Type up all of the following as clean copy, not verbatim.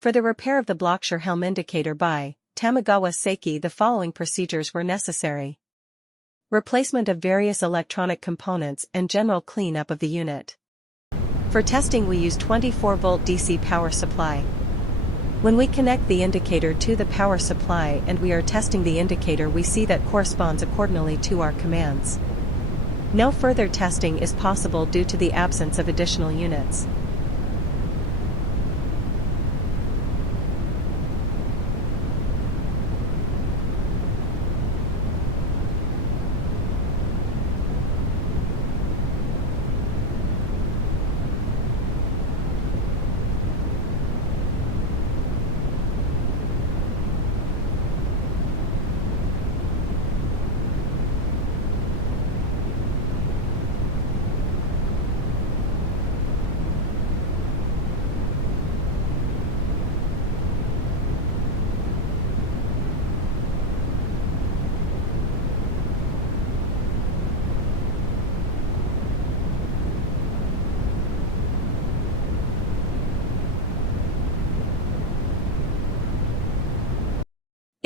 For the repair of the Bloctube Helm indicator by Tamagawa Seiki, the following procedures were necessary. Replacement of various electronic components and general cleanup of the unit. For testing we use 24-volt DC power supply. When we connect the indicator to the power supply and we are testing the indicator, we see that corresponds accordingly to our commands. No further testing is possible due to the absence of additional units.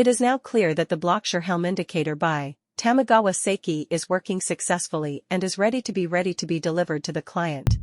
It is now clear that the Bloctube Helm indicator by Tamagawa Seiki is working successfully and is ready to be delivered to the client.